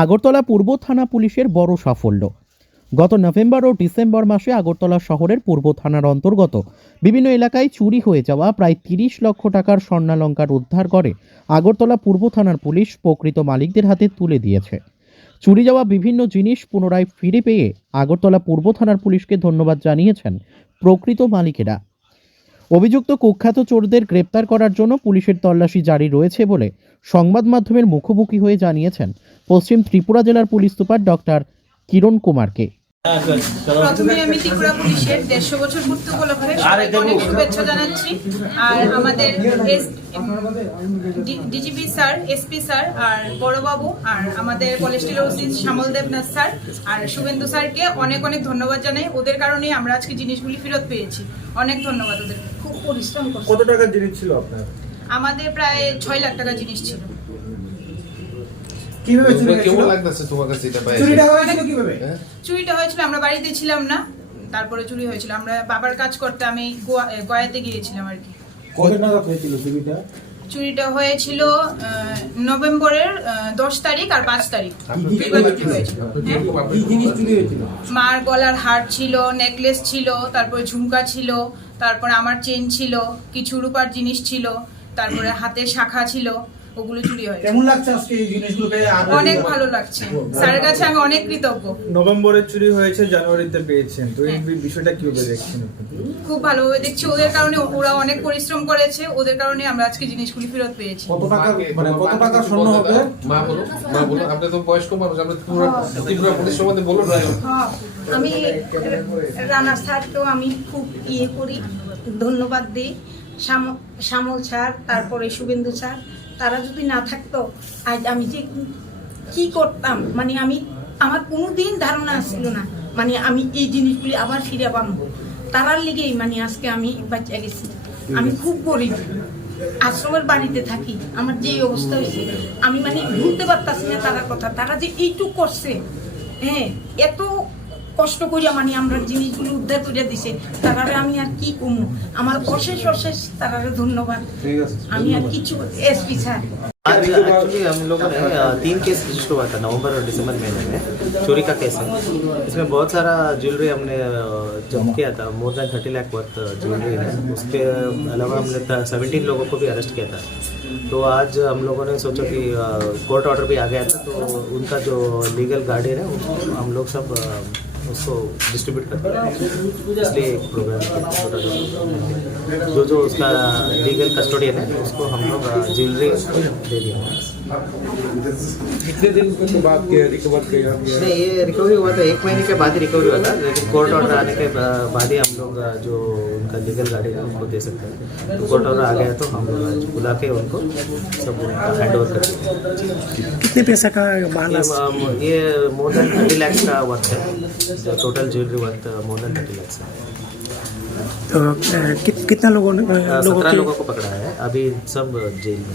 আগরতলা পূর্ব থানা পুলিশের বড় সাফল্য। গত নভেম্বর ও ডিসেম্বর মাসে আগরতলা শহরের পূর্ব থানার অন্তর্গত বিভিন্ন এলাকায় চুরি হয়ে যাওয়া প্রায় ৩০ লক্ষ টাকার স্বর্ণালংকার উদ্ধার করে আগরতলা পূর্ব থানার পুলিশ প্রকৃত মালিকদের হাতে তুলে দিয়েছে। চুরি যাওয়া বিভিন্ন জিনিস পুনরায় ফিরে পেয়ে আগরতলা পূর্ব থানার পুলিশকে ধন্যবাদ জানিয়েছেন প্রকৃত মালিকেরা। অভিযুক্ত কুখ্যাত চোরদের গ্রেপ্তার করার জন্য পুলিশের তল্লাশি জারি রয়েছে বলে সংবাদ মাধ্যমের মুখোমুখি হয়ে জানিয়েছেন পশ্চিম ত্রিপুরা জেলার পুলিশ সুপার ডক্টর কিরণ কুমারকে। প্রথমে আমি ত্রিপুরা পুলিশের 150 বছর পূর্তি উপলক্ষে সবাইকে অনেক শুভেচ্ছা জানাচ্ছি। আর আমাদের ডিজিপি স্যার, এসপি স্যার আর বড়বাবু আর আমাদের কলেস্টিল ওসি শ্যামল দেবনাথ স্যার আর শুভেন্দু স্যারকে অনেক অনেক ধন্যবাদ জানাই। ওদের কারণেই আমরা আজকে জিনিসগুলি ফেরত পেয়েছি। অনেক ধন্যবাদ ওদের, খুব পরিশ্রম করছে। কত টাকার জিনিস ছিল আপনার? আমাদের প্রায় 6 লাখ টাকা জিনিস ছিল। কিভাবে চুরি হয়েছিল? কেমন লাগতেছে তোমার কাছে এটা পাই? চুরিটা হয়েছিল কিভাবে? চুরিটা হয়েছিল আমরা বাড়িতে ছিলাম না, তারপরে চুরি হয়েছিল। আমরা বাবার কাজ করতে আমি গোয়াতে গিয়েছিলাম আর কি। কত নাগাদ হয়েছিল চুরিটা? চুরিটা হয়েছিল নভেম্বরের 10 তারিখ আর 5 তারিখ। চুরি হয়েছিল। কি জিনিস চুরি হয়েছিল? মার গলার হার ছিল, নেকলেস ছিল, তারপরে ঝুমকা ছিল, তারপরে আমার চেন ছিল, কিছু রূপার জিনিস ছিল, তারপরে হাতের শাখা ছিল, ওগুলো চুরি হয়েছে। কেমন লাগছে আজকে এই জিনিসগুলো পেয়ে? অনেক ভালো লাগছে, স্যারের কাছে আমি অনেক কৃতজ্ঞ। নভেম্বরে চুরি হয়েছে, জানুয়ারিতে পেয়েছেন, তো এই বিষয়টা কিভাবে দেখছেন? খুব ভালোভাবে দেখছি, ওদের কারণে ওরা অনেক পরিশ্রম করেছে, ওদের কারণে আমরা আজকে জিনিসগুলি ফেরত পেয়েছি। কত টাকা মানে কত টাকা স্বর্ণ হবে? মা বলো আপনি তো বয়স্ক মানুষ, আপনি ত্রিপুরা পুলিশ সম্বন্ধে বলুন না। হ্যাঁ, আমি রানা স্যারকেও আমি খুব করি, ধন্যবাদ দিই। শ্যামল স্যার, তারপরে শুভেন্দু স্যার, তারা যদি না থাকতো আজ আমি যে কি করতাম, মানে আমার কোনোদিন ধারণা ছিল না মানে আমি এই জিনিসগুলি আবার ফিরে পাবো। তারার লিগেই মানে আজকে আমি বাচ্চা গেছি। আমি খুব গরিব, আশ্রমের বাড়িতে থাকি। আমার যে অবস্থা হয়েছে আমি মানে ভুলতে পারতাছি না তারার কথা। তারা যে এইটুক করছে, হ্যাঁ, এত কষ্ট করিয়া মানে আমরা জিনিসগুলো উদ্ধার করে দিছে, তারারে আমি আর কি কমু। আমার অশেষ তারারে ধন্যবাদ। আমি আর কিছু এসপি স্যার। आज एक्चुअली हम लोगों ने 3 केस रजिस्टर हुआ था नवंबर और दिसंबर महीने में, चोरी का केस है। इसमें बहुत सारा ज्वेलरी हमने जब्त किया था, more than 30 lakh worth jewellery है। उसके अलावा हमने 17 लोगों को भी अरेस्ट किया था। तो आज हम लोगों ने सोचा कि कोर्ट ऑर्डर भी आ गया था, तो उनका जो लीगल गार्डियन है उसको हम लोग सब उसको डिस्ट्रीब्यूट करते हैं, इसलिए एक प्रोग्राम जो उसका लीगल कस्टोडियन है उसको हम लोग ज्वेलरी दे दिया। कितने दिन के बाद रिकवर किया? नहीं, ये रिकवरी हुआ था 1 महीने के बाद ही रिकवरी हुआ था, लेकिन कोर्ट ऑर्डर आने के बाद ही हम लोग जो उनका लीगल गार्डियन है उनको दे सकते हैं। तो कोर्ट ऑर्डर आ गया तो हम लोग बुला के उनको सब हैंड ओवर कर दिया। कितने पैसा का माल? ये मोर देन 30 लाख का वर्थ है, जो total jewellery worth more than 30 lakh है। तो कितना 17 लोगों को पकड़ा है, अभी सब जेल में।